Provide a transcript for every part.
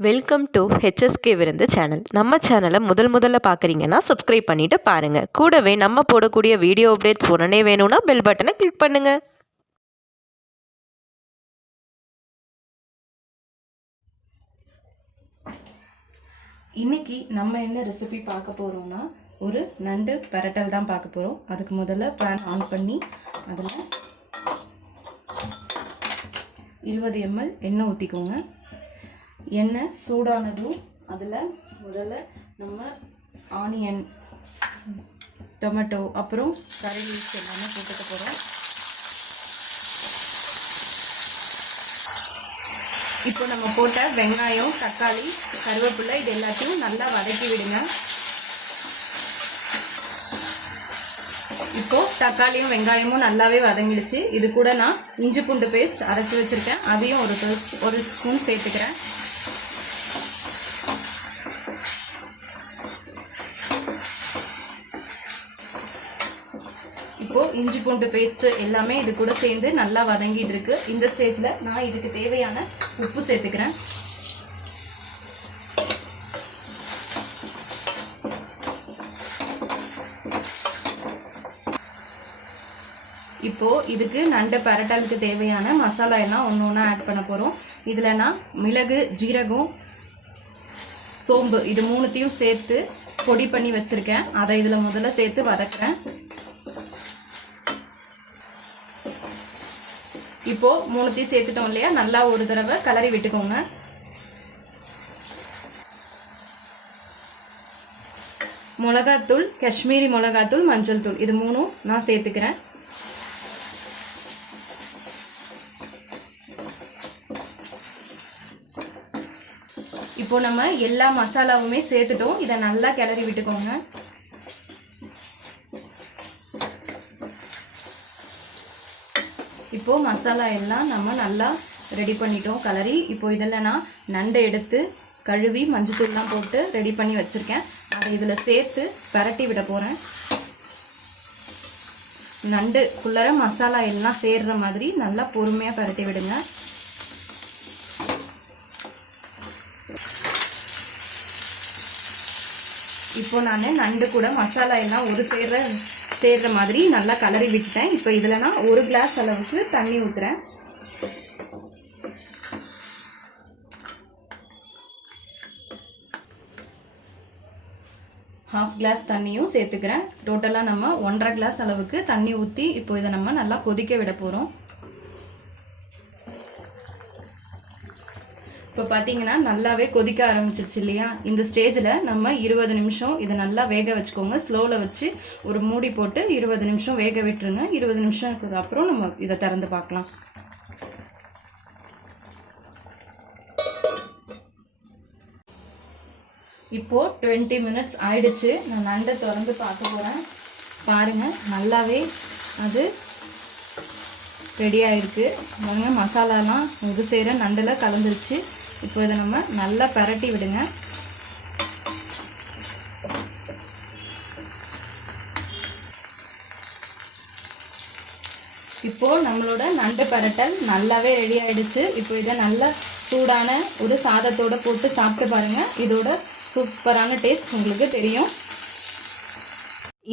Welcome to ஹெச்எஸ்கே விருந்து channel. நம்ம சேனலை முதல்ல பார்க்குறீங்கன்னா சப்ஸ்கிரைப் பண்ணிட்டு பாருங்கள். கூடவே நம்ம போடக்கூடிய வீடியோ அப்டேட்ஸ் உடனே வேணும்னா பெல் பட்டனை கிளிக் பண்ணுங்கள். இன்னைக்கு நம்ம என்ன ரெசிபி பார்க்க போகிறோம்னா ஒரு நண்டு பெரட்டல் தான் பார்க்க போகிறோம். அதுக்கு முதல்ல பேன் ஆன் பண்ணி அதில் 20 ml எண்ணெய் ஊற்றிக்கோங்க. எண்ணெய் சூடானதும் அதில் முதல்ல நம்ம ஆனியன், டொமேட்டோ, அப்புறம் கறி லீவ்ஸ் எல்லாமே போட்டுக்க போகிறோம். இப்போ நம்ம போட்ட வெங்காயம், தக்காளி, கருவேப்பிலை இது எல்லாத்தையும் நல்லா வதக்கி விடுங்க. இப்போ தக்காளியும் வெங்காயமும் நல்லாவே வதங்கிடுச்சு. இது கூட நான் இஞ்சி பூண்டு பேஸ்ட் அரைச்சி வச்சுருக்கேன், அதையும் ஒரு ஸ்பூன் சேர்த்துக்கிறேன். இப்போ இஞ்சி பூண்டு பேஸ்ட் எல்லாமே இது கூட சேர்ந்து நல்லா வதங்கிட்டு இருக்கு. இந்த ஸ்டேஜில் நான் இதுக்கு தேவையான உப்பு சேர்த்துக்கிறேன். இப்போ இதுக்கு நண்டு பரட்டலுக்கு தேவையான மசாலா எல்லாம் ஒன்று ஒன்றா ஆட் பண்ண போகிறோம். இதில் நான் மிளகு, ஜீரகம், சோம்பு இது மூணுத்தையும் சேர்த்து பொடி பண்ணி வச்சுருக்கேன். அதை இதில் முதல்ல சேர்த்து வதக்குறேன். இப்போ மூணுத்தையும் சேர்த்துட்டோம் இல்லையா, நல்லா ஒரு தடவை கிளறி விட்டுக்கோங்க. மிளகாத்தூள், காஷ்மீரி மிளகாத்தூள், மஞ்சள் தூள் இது மூணும் நான் சேர்த்துக்கிறேன். இப்போ நம்ம எல்லா மசாலாவுமே சேர்த்துட்டோம். இதை நல்லா கிளறி விட்டுக்கோங்க. இப்போ மசாலா எல்லாம் நம்ம நல்லா ரெடி பண்ணிட்டோம் கலரி. இப்போ இதில் நான் நண்டை எடுத்து கழுவி மஞ்சத்தூள்லாம் போட்டு ரெடி பண்ணி வச்சுருக்கேன். அதை இதில் சேர்த்து பரட்டி விட போகிறேன். நண்டுக்குள்ளர மசாலா எல்லாம் சேர்ற மாதிரி நல்லா பொறுமையாக பரட்டி விடுங்க. இப்போ நான் நண்டு கூட மசாலா எல்லாம் சேர்ற மாதிரி நல்லா கலரி விட்டுட்டேன். இப்போ இதில் நான் 1 கிளாஸ் அளவுக்கு தண்ணி ஊற்றுறேன். ½ கிளாஸ் தண்ணியும் சேர்த்துக்கிறேன். டோட்டலாக நம்ம 1½ கிளாஸ் அளவுக்கு தண்ணி ஊற்றி இப்போ இதை நம்ம நல்லா கொதிக்க விட போகிறோம். இப்போ பார்த்தீங்கன்னா நல்லாவே கொதிக்க ஆரம்பிச்சிருச்சு இல்லையா. இந்த ஸ்டேஜில் நம்ம 20 நிமிஷம் இதை நல்லா வேக வச்சுக்கோங்க. ஸ்லோவில் வச்சு ஒரு மூடி போட்டு 20 நிமிஷம் வேக விட்டுருங்க. 20 நிமிஷத்துக்கு அப்புறம் நம்ம இதை திறந்து பார்க்கலாம். இப்போது 20 மினிட்ஸ் ஆயிடுச்சு. நான் நண்டை திறந்து பார்க்க போகிறேன். பாருங்கள், நல்லாவே அது ரெடி ஆகிருக்கு. பாருங்க, மசாலாலாம் ஒரு சேர நண்டில் கலந்துருச்சு. இப்போ இதை நம்ம நல்லா பரட்டி விடுங்க. இப்போது நம்மளோட நண்டு பரட்டல் நல்லாவே ரெடி ஆகிடுச்சு. இப்போ இதை நல்லா சூடான ஒரு சாதத்தோடு போட்டு சாப்பிட்டு பாருங்கள். இதோட சூப்பரான டேஸ்ட் உங்களுக்கு தெரியும்.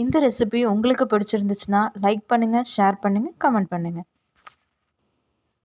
இந்த ரெசிபி உங்களுக்கு பிடிச்சிருந்துச்சுன்னா லைக் பண்ணுங்கள், ஷேர் பண்ணுங்கள், கமெண்ட் பண்ணுங்கள்.